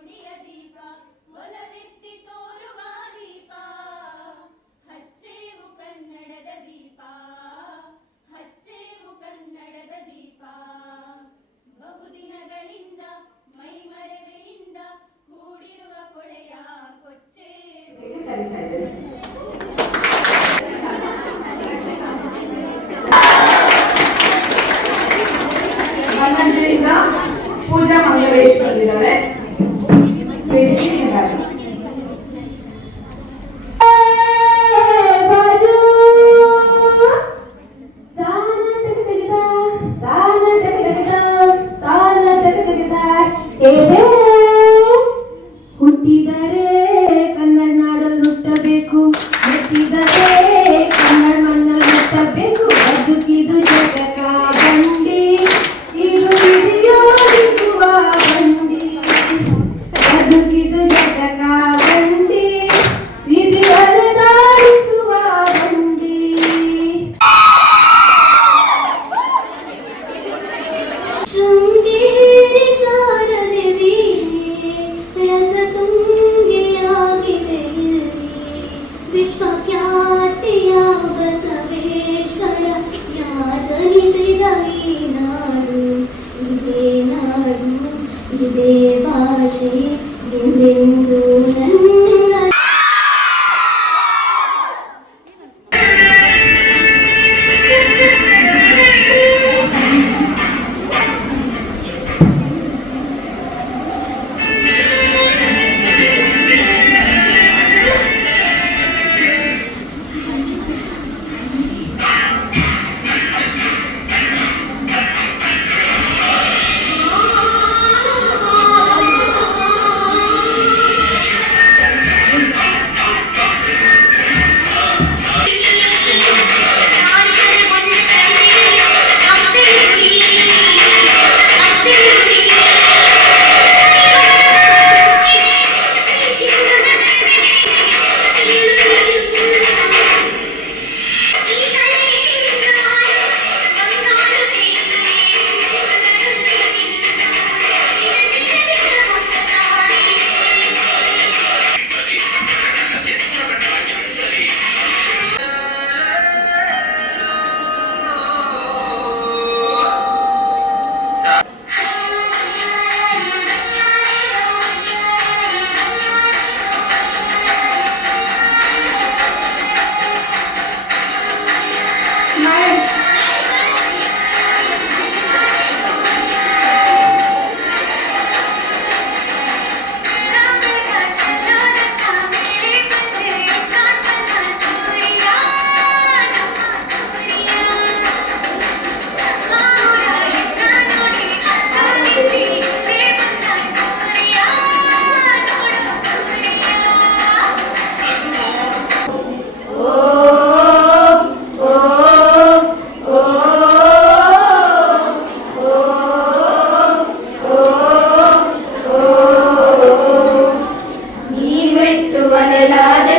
ನುಡಿಯ ದೀಪ ಒಲವೆತ್ತಿ ತೋರುವ ದೀಪ ಹಚ್ಚೇವು ಕನ್ನಡದ ದೀಪ ಹಚ್ಚೇವು ಕನ್ನಡದ ದೀಪ ಬಹುದಿನಗಳಿಂದ ಮೈಮರೆವೆಯಿಂದ ಕೂಡಿರುವ ಕೊಳೆಯ ಕೊಚ್ಚೇವು ಪೂಜಾ ಮಂಗಳೇಶ್ ಬಂದಿದ್ದಾಳೆ. ಹುಟ್ಟಿದರೆ ಕನ್ನಡ ನಾಡಲ್ಲಿ ಹುಟ್ಟಬೇಕು, ಹುಟ್ಟಿದರೆ ಕನ್ನಡ ಮಣ್ಣಲ್ಲಿ ಹುಟ್ಟಬೇಕು. ಬದುಕಿದು ಜಗಕ ಬಂಡಿ, ಇದು ಹಿಡಿಯೋದಿಸುವ ಬಂಡಿ. ಬದುಕಿದು ಜಗಕ ಬಂಡಿ, ವಿಧಿ ಅಲೆದಾಡಿಸುವ ಬಂಡಿ. ಶೃಂಗೇರಿ ಶಾರದೆ ವೀಣೆ ರಸ ತುಂಗೆಯಾಗಿದೆ ಇಲ್ಲಿ. ವಿಶ್ವಖ್ಯಾತಿಯ ಬಸವೇಶ್ವರ ಯಾಚನಿಸಿದ ಈ ನಾಡು, ಇದೇ ನಾಡು, ಇದೇ ಭಾಷೆ ಎಂದೆಂದು ನನ್ನ.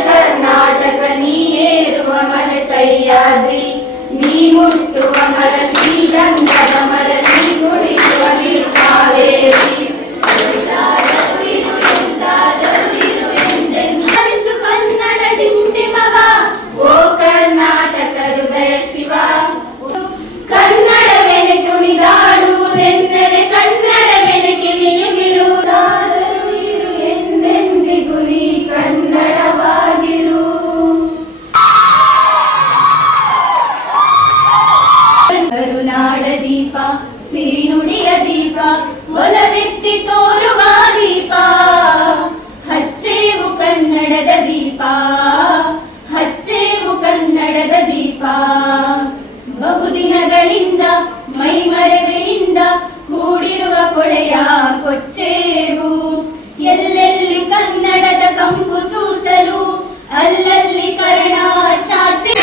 ಕರ್ನಾಟಕ ನೀ ಏರುವ ಮಲೆ ಸಹ್ಯಾದ್ರಿ, ನೀ ಮುಟ್ಟುವ ಮರ ಶ್ರೀಗಂಧದ ಮರ, ನೀ ಕುಡಿಯುವ ನೀರು ಕಾವೇರಿ. ಹರಿಸು ಕನ್ನಡ ಡಿಂಡಿಮವ, ಓ ಕರ್ನಾಟಕ ಹೃದಯ ಶಿವ. ಕನ್ನಡವೆನೆ ಕುಣಿದಾಡುವುದೆಂದರೆ ಕನ್ನಡವೆನೆ ಕಿವಿಗೆ ಬೀಳುವುದಾದರೂ ಇರು ಎಂದೆಂದಿಗೂ ನೀ ಕನ್ನಡವಾಗಿರು. ಕರುನಾಡ ದೀಪ ಸಿರಿ ನುಡಿಯ ದೀಪ ಒಲವೆತ್ತಿ ತೋರುವ ದೀಪ ಹಚ್ಚೇವು ಕನ್ನಡದ ದೀಪ ಹಚ್ಚೇವು ಕನ್ನಡದ ದೀಪ ಬಹುದಿನಗಳಿಂದ ಮೈಮರೆವೆಯಿಂದ ಕೂಡಿರುವ ಕೊಳೆಯ ಕೊಚ್ಚೇವು. ಎಲ್ಲೆಲ್ಲಿ ಕನ್ನಡದ ಕಂಪು ಸೂಸಲು ಅಲ್ಲಲ್ಲಿ ಕರ್ಣ ಚಾಚೆ.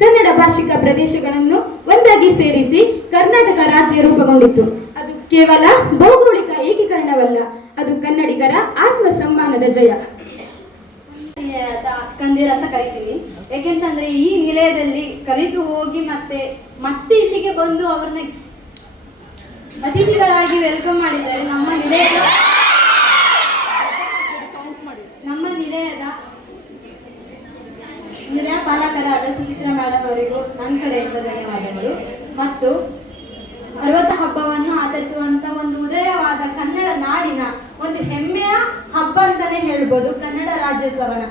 ಕನ್ನಡ ಭಾಷಿಕ ಪ್ರದೇಶಗಳನ್ನು ಒಂದಾಗಿ ಸೇರಿಸಿ ಕರ್ನಾಟಕ ರಾಜ್ಯ ರೂಪುಗೊಂಡಿತು. ಅದು ಕೇವಲ ಭೌಗೋಳಿಕ ಏಕೀಕರಣವಲ್ಲ, ಅದು ಕನ್ನಡಿಗರ ಆತ್ಮ ಸಮ್ಮಾನದ ಜಯ. ಅಕ್ಕಂದಿರ ಅಂತ ಕರಿತೀನಿ. ಯಾಕೆಂತಂದ್ರೆ ಈ ನಿಲಯದಲ್ಲಿ ಕಲಿತು ಹೋಗಿ ಮತ್ತೆ ಇಲ್ಲಿಗೆ ಬಂದು ಅವ್ರನ್ನ ಅತಿಥಿಗಳಾಗಿ ವೆಲ್ಕಮ್ ಮಾಡಿದ್ದಾರೆ. ನಮ್ಮ ನಿಲಯದ ನಿಲಯ ಪಾಲಕರಾದ ಸುಚಿತ್ರಾ ಮೇಡಮ್ ಅವರಿಗೂ ನನ್ನ ಕಡೆಯಿಂದ ಧನ್ಯವಾದಗಳು. ಮತ್ತು 60 ಹಬ್ಬವನ್ನು ಆಚರಿಸುವಂತ ಒಂದು ಉದಯವಾದ ಕನ್ನಡ ನಾಡಿನ ಒಂದು ಹೆಮ್ಮೆಯ ಹಬ್ಬ ಅಂತಾನೆ ಹೇಳ್ಬೋದು ಕನ್ನಡ ರಾಜ್ಯೋತ್ಸವನ.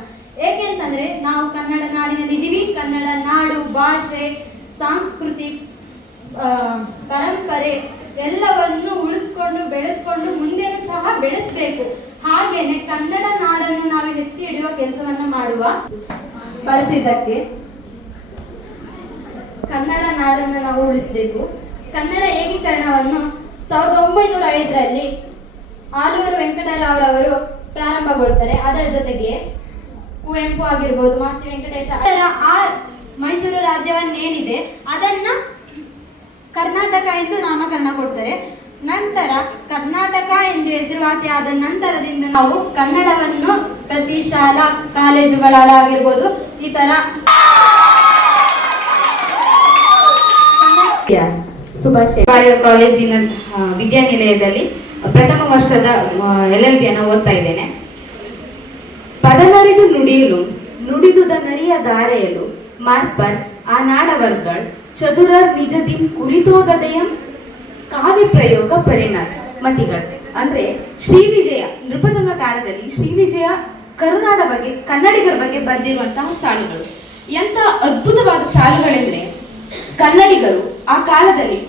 ಏಕೆಂತಂದ್ರೆ ನಾವು ಕನ್ನಡ ನಾಡಿನಲ್ಲಿ ಇದೀವಿ. ಕನ್ನಡ ನಾಡು, ಭಾಷೆ, ಸಂಸ್ಕೃತಿ, ಪರಂಪರೆ ಎಲ್ಲವನ್ನು ಉಳಿಸ್ಕೊಂಡು ಬೆಳೆಸ್ಕೊಂಡು ಮುಂದೆನೂ ಸಹ ಬೆಳೆಸಬೇಕು. ಹಾಗೇನೆ ಕನ್ನಡ ನಾಡನ್ನು ನಾವು ಎತ್ತಿ ಹಿಡಿಯುವ ಕೆಲಸವನ್ನ ಬಳಸಿದ್ದಕ್ಕೆ ಕನ್ನಡ ನಾಡನ್ನು ನಾವು ಉಳಿಸಬೇಕು. ಕನ್ನಡ ಏಕೀಕರಣವನ್ನು 1905ರಲ್ಲಿ ಆಲೂರು ವೆಂಕಟರಾವ್ರವರು ಪ್ರಾರಂಭಗೊಳ್ತಾರೆ. ಅದರ ಜೊತೆಗೆ ಕುವೆಂಪು ಆಗಿರ್ಬೋದು, ಮಾಸ್ತಿ ವೆಂಕಟೇಶ, ಆ ಮೈಸೂರು ರಾಜ್ಯವನ್ನೇನಿದೆ ಅದನ್ನ ಕರ್ನಾಟಕ ಎಂದು ನಾಮಕರಣ ಕೊಡ್ತಾರೆ. ನಂತರ ಕರ್ನಾಟಕ ಎಂದು ಹೆಸರುವಾಸಿಯಾದ ನಂತರದಿಂದ ನಾವು ಕನ್ನಡವನ್ನು ಪ್ರತಿ ಶಾಲಾ ಕಾಲೇಜುಗಳಾಗಿರ್ಬೋದು ಈ ತರ ಸುಭಾಷ್ ಕಾಲೇಜಿನ ವಿದ್ಯಾನಿಲಯದಲ್ಲಿ ಪ್ರಥಮ ವರ್ಷದ LLB ಅನ್ನು ಓದ್ತಾ ಇದ್ದೇನೆ. ಪದನರಿದು ನುಡಿಯಲು ನುಡಿದುದ ನರಿಯ ದಾರೆಯಲು ಮಾರ್ಪರ್ ಆ ನಾಡವರ್ಗಳ್ ಚದುರರ್ ನಿಜದಿಂ ಕುರಿತೋಗದೆಯಂ ಕಾವ್ಯ ಪ್ರಯೋಗ ಪರಿಣಾಮ ಮತಿಗಳು. ಅಂದ್ರೆ ಶ್ರೀ ವಿಜಯ ನೃಪತುಂಗ ಕಾಲದಲ್ಲಿ ಶ್ರೀ ವಿಜಯ ಕರುನಾಡ ಬಗ್ಗೆ, ಕನ್ನಡಿಗರ ಬಗ್ಗೆ ಬರೆದಿರುವಂತಹ ಸಾಲುಗಳು. ಎಂತ ಅದ್ಭುತವಾದ ಸಾಲುಗಳೆಂದ್ರೆ, ಕನ್ನಡಿಗರು ಆ ಕಾಲದಲ್ಲಿ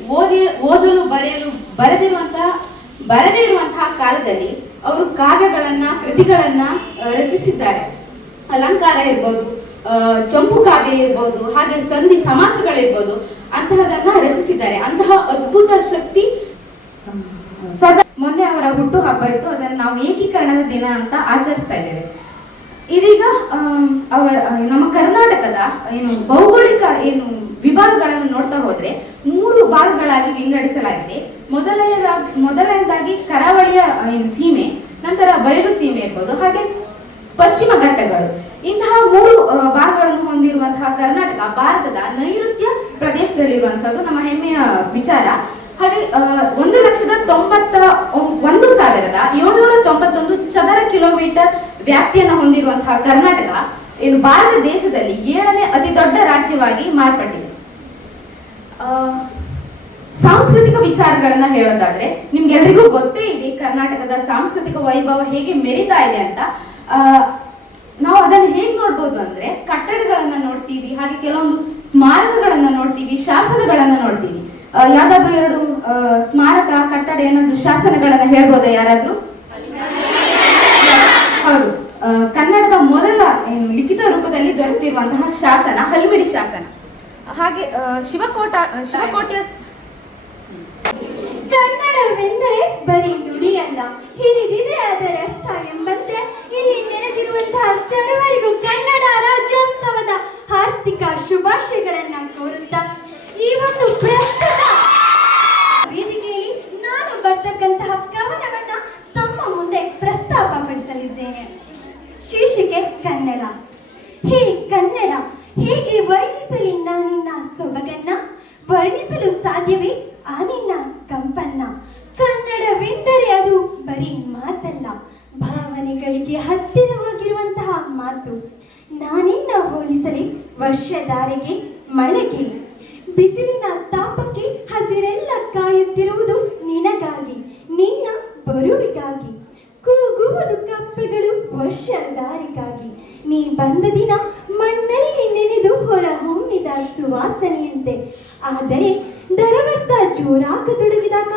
ಓದಲು ಬರೆಯಲು ಬರದೇ ಇರುವಂತಹ ಕಾಲದಲ್ಲಿ ಅವರು ಕಾವ್ಯಗಳನ್ನ ಕೃತಿಗಳನ್ನ ರಚಿಸಿದ್ದಾರೆ. ಅಲಂಕಾರ ಇರ್ಬೋದು, ಚಂಪು ಕಾವ್ಯ ಇರ್ಬೋದು, ಹಾಗೆ ಸಂಧಿ ಸಮಾಸಗಳಿರ್ಬೋದು, ಅಂತಹದನ್ನ ರಚಿಸಿದ್ದಾರೆ. ಅಂತಹ ಅದ್ಭುತ ಶಕ್ತಿ ಮೊನ್ನೆ ಅವರ ಹುಟ್ಟು ಹಬ್ಬ ಇತ್ತು. ಅದನ್ನು ನಾವು ಏಕೀಕರಣದ ದಿನ ಅಂತ ಆಚರಿಸ್ತಾ ಇದ್ದೇವೆ. ಇದೀಗ ನಮ್ಮ ಕರ್ನಾಟಕದ ಭೌಗೋಳಿಕ ವಿಭಾಗಗಳನ್ನು ನೋಡ್ತಾ ಹೋದ್ರೆ 3 ಭಾಗಗಳಾಗಿ ವಿಂಗಡಿಸಲಾಗಿದೆ. ಮೊದಲನೇದಾಗಿ ಕರಾವಳಿಯ ಸೀಮೆ, ನಂತರ ಬಯಲು ಸೀಮೆ ಇರ್ಬೋದು, ಹಾಗೆ ಪಶ್ಚಿಮ ಘಟ್ಟಗಳು. ಇಂತಹ 3 ಭಾಗಗಳನ್ನು ಹೊಂದಿರುವಂತಹ ಕರ್ನಾಟಕ ಭಾರತದ ನೈಋತ್ಯ ಪ್ರದೇಶದಲ್ಲಿರುವಂತಹದ್ದು ನಮ್ಮ ಹೆಮ್ಮೆಯ ವಿಚಾರ. ಹಾಗೆ 1,91,791 ಚದರ ಕಿಲೋಮೀಟರ್ ವ್ಯಾಪ್ತಿಯನ್ನು ಹೊಂದಿರುವಂತಹ ಕರ್ನಾಟಕ ಭಾರತ ದೇಶದಲ್ಲಿ 7ನೇ ಅತಿ ದೊಡ್ಡ ರಾಜ್ಯವಾಗಿ ಮಾರ್ಪಟ್ಟಿದೆ. ಸಾಂಸ್ಕೃತಿಕ ವಿಚಾರಗಳನ್ನ ಹೇಳೋದಾದ್ರೆ ನಿಮ್ಗೆಲ್ರಿಗೂ ಗೊತ್ತೇ ಇದೆ ಕರ್ನಾಟಕದ ಸಾಂಸ್ಕೃತಿಕ ವೈಭವ ಹೇಗೆ ಮೆರಿತಾ ಇದೆ ಅಂತ. ನಾವು ಅದನ್ನು ಹೇಗೆ ನೋಡ್ಬೋದು ಅಂದ್ರೆ ಕಟ್ಟಡಗಳನ್ನ ನೋಡ್ತೀವಿ, ಹಾಗೆ ಕೆಲವೊಂದು ಸ್ಮಾರಕಗಳನ್ನ ನೋಡ್ತೀವಿ, ಶಾಸನಗಳನ್ನ ನೋಡ್ತೀವಿ. ಯಾವ್ದಾದ್ರು 2 ಸ್ಮಾರಕ, ಕಟ್ಟಡ, ಏನಾದ್ರು ಶಾಸನಗಳನ್ನ ಹೇಳ್ಬೋದಾ ಯಾರಾದ್ರೂ? ಹೌದು, ಕನ್ನಡದ ಮೊದಲ ಲಿಖಿತ ರೂಪದಲ್ಲಿ ದೊರೆತಿರುವಂತಹ ಶಾಸನ ಹಲ್ಮಿಡಿ ಶಾಸನ. ಹಾಗೆ ಶಿವಕೋಟೆಯ ಕನ್ನಡವೆಂದರೆ ಬರೀ ನುಡಿಯಲ್ಲ, ಹಿರಿದಿದೆ ಅದರ ಅರ್ಥ ಎಂಬಂತೆ ಇಲ್ಲಿ ನೆರೆದಿರುವಂತಹ ಸರ್ವರಿಗೂ ಕನ್ನಡ ರಾಜ್ಯೋತ್ಸವದ ಆರ್ಥಿಕ ಶುಭಾಶಯಗಳನ್ನ ಕೋರುತ್ತಾ ಈ ಒಂದು ಪ್ರಸ್ತುತ ವೇದಿಕೆಯಲ್ಲಿ ನಾನು ಬರ್ತಕ್ಕಂತಹ ಕವನವನ್ನ ತಮ್ಮ ಮುಂದೆ ಪ್ರಸ್ತಾಪ ಪಡಿಸಲಿದ್ದೇನೆ. ಶೀರ್ಷಿಕೆ ಕನ್ನಡ. ಹೇ ಕನ್ನಡ, ಹೇಗೆ ವರ್ಣಿಸಲಿ ನಾನಿನ್ನ ಸೊಬಗನ್ನ, ವರ್ಣಿಸಲು ಸಾಧ್ಯವೇ ಆ ನಿನ್ನ ಕಂಪನ್ನ. ಕನ್ನಡವೆಂದರೆ ಅದು ಬರೀ ಮಾತಲ್ಲ, ಭಾವನೆಗಳಿಗೆ ಹತ್ತಿರವಾಗಿರುವಂತಹ ಮಾತು. ನಾನಿನ್ನ ಹೋಲಿಸಲಿ ವರ್ಷಧಾರೆಗೆ, ಮಳೆಗೆ, ಬಿಸಿಲಿನ ತಾಪಕ್ಕೆ ಹಸಿರೆಲ್ಲ ಕಾಯುತ್ತಿರುವುದು ನಿನಗಾಗಿ, ನಿನ್ನ ಬರುವಿಗಾಗಿ. ಕೂಗುವುದು ಕಪ್ಪೆಗಳು ವರ್ಷಧಾರಿಗಾಗಿ, ನೀ ಬಂದ ದಿನ ಮಣ್ಣಲ್ಲಿ ನೆನೆದು ಹೊರ ಹೊಮ್ಮಿದ ಸುವಾಸನೆಯಂತೆ. ಆದರೆ ದರವರ್ತ ಜೋರಾಗತೊಡಗಿದಾಗ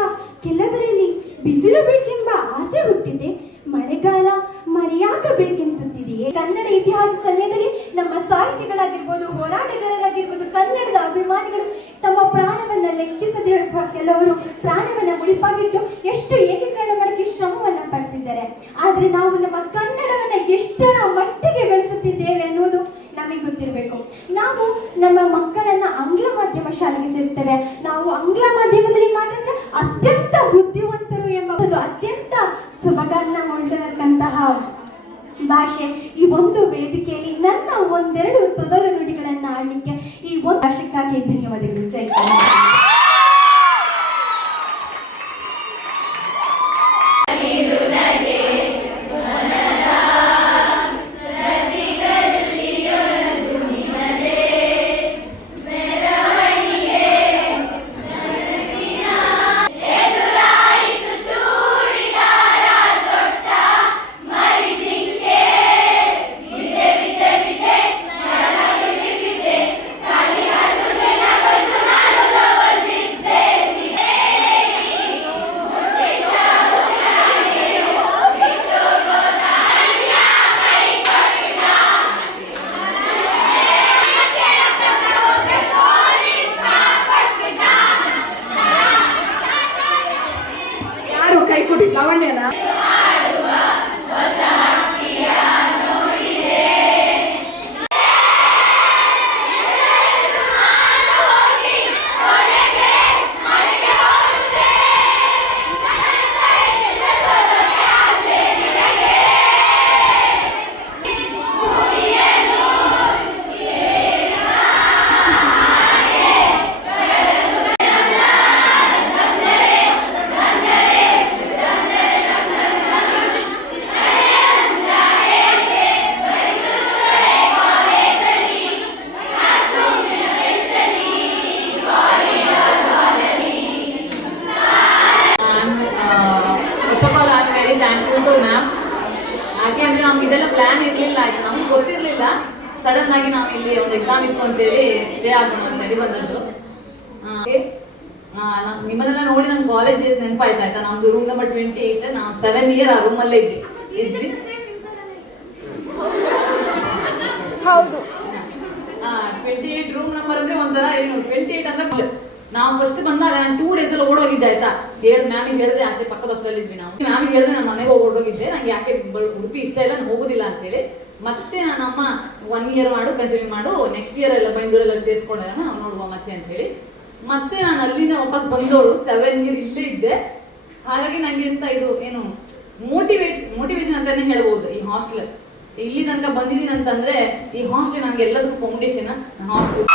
ಕೆಲವರಲ್ಲಿ ಬಿಸಿಲು ಬೇಕೆಂಬ ಆಸೆ ಹುಟ್ಟಿದೆ, ಮಳೆಗಾಲ ಮರೆಯಾಗಬೇಕೆನಿಸುತ್ತಿದೆಯೇ. ಕನ್ನಡ ಇತಿಹಾಸ ಸಮಯದಲ್ಲಿ ನಮ್ಮ ಸಾಹಿತಿಗಳಾಗಿರ್ಬೋದು, ಹೋರಾಟಗಾರರಾಗಿರ್ಬೋದು, ಕನ್ನಡದ ಅಭಿಮಾನಿಗಳು ತಮ್ಮ ಪ್ರಾಣವನ್ನ ಲೆಕ್ಕಿಸದೆ ಕೆಲವರು ಪ್ರಾಣವನ್ನ ಮುಡಿಪಾಗಿಟ್ಟು ಎಷ್ಟು ಏಕೀಕರಣ ಮಾಡಕ್ಕೆ ಶ್ರಮವನ್ನ ಪಡ್ತಿದ್ದಾರೆ. ಆದ್ರೆ ನಾವು ನಮ್ಮ ಕನ್ನಡವನ್ನ ಎಷ್ಟರ ಮಟ್ಟಿಗೆ ಬೆಳೆಸುತ್ತಿದ್ದೇವೆ ಅನ್ನೋದು ನಮಗೆ ಗೊತ್ತಿರಬೇಕು. ನಾವು ನಮ್ಮ ಮಕ್ಕಳನ್ನ ಆಂಗ್ಲ ಮಾಧ್ಯಮ ಶಾಲೆಗೆ ಸೇರಿಸ್ತೇವೆ. ನಾವು ಆಂಗ್ಲ ಮಾಧ್ಯಮದಲ್ಲಿ ಮಾತಾಡಿದ್ರೆ ಅತ್ಯಂತ ಬುದ್ಧಿವಂತರು ಎಂಬ ಅತ್ಯಂತ ಸೊಬಗನ್ನ ಹೊಂದಿರತಕ್ಕಂತಹ ಭಾಷೆ. ಈ ಒಂದು ವೇದಿಕೆಯಲ್ಲಿ ನನ್ನ 1-2 ತೊದಲು ನುಡಿಗಳನ್ನ ಆಡ್ಲಿಕ್ಕೆ ಈ ಒಂದು ಭಾಷೆಗಾಗಿ ಧನ್ಯವಾದಗಳು. ಜೈ ಕನ್ನಡ. ಲಾವಣ್ಯನ ಯಾಕೆಂದ್ರೆ ನಮ್ಗೆ ಇದೆಲ್ಲ ಪ್ಲಾನ್ ಇರಲಿಲ್ಲ, ನಮ್ಗೆ ಗೊತ್ತಿರಲಿಲ್ಲ. ಸಡನ್ ಆಗಿ ನಾವು ಇಲ್ಲಿ ಒಂದು ಎಕ್ಸಾಮ್ ಇತ್ತು ಅಂತೇಳಿ ಸ್ಟೇ ಆಗೋಣ ಅಂತೇಳಿ ಬಂದದ್ದು. ನಿಮ್ಮನ್ನೆಲ್ಲ ನೋಡಿ ನಂಗೆ ಕಾಲೇಜ್ ಡೇಸ್ ನೆನಪಾಯ್ತು ಆಯ್ತಾ. ನಮ್ದು ರೂಮ್ ನಂಬರ್ 28, ನಾವು 7 ಇಯರ್ ಆ ರೂಮಲ್ಲೇ ಇದ್ವಿ. ಹೌದು. 28 ರೂಮ್ ನಂಬರ್ ಅಂದ್ರೆ ಒಂಥರ ಏನು 28 ಅಂತ ನಾವು ಫಸ್ಟ್ ಬಂದಾಗ ನಾನು 2 days ಅಲ್ಲಿ ಓಡೋಗಿದ್ದೆ ಆಯ್ತಾ. ಮ್ಯಾಮಿಗೆ ಹೇಳಿದೆ, ಆಚೆ ಪಕ್ಕದ ಹೊಸದಲ್ಲಿ ಇದ್ವಿ ನಾವು. ಮ್ಯಾಮಿಗೆ ಹೇಳಿದೆ ನಾನು ಮನೆಗೆ ಓಡೋಗಿದ್ದೆ, ನಂಗೆ ಯಾಕೆ ಉಡುಪಿ ಇಷ್ಟ ಇಲ್ಲ, ನಾನು ಹೋಗೋದಿಲ್ಲ ಅಂತ ಹೇಳಿ. ಮತ್ತೆ ನಾನು ಅಮ್ಮ 1 year ಮಾಡು, ಕಂಟಿನ್ಯೂ ಮಾಡು, ನೆಕ್ಸ್ಟ್ ಇಯರ್ ಎಲ್ಲ ಬೈಂದೂರೆಲ್ಲ ಸೇರಿಸ್ಕೊಂಡೆ ನೋಡುವ ಮತ್ತೆ ಅಂತ ಹೇಳಿ. ಮತ್ತೆ ನಾನು ಅಲ್ಲಿಂದ ವಾಪಸ್ ಬಂದೋಳು 7 year ಇಲ್ಲೇ ಇದ್ದೆ. ಹಾಗಾಗಿ ನನಗೆ ಎಂತ ಇದು ಏನು ಮೋಟಿವೇಶನ್ ಅಂತಾನೆ ಹೇಳ್ಬೋದು. ಈ ಹಾಸ್ಟೆಲ್ ಇಲ್ಲಿ ತನಕ ಬಂದಿದ್ದೀನಿ ಅಂತಂದ್ರೆ ಈ ಹಾಸ್ಟೆಲ್ ನನಗೆ ಎಲ್ಲದಕ್ಕೂ ಫೌಂಡೇಶನ್. ಹಾಸ್ಟೆಲ್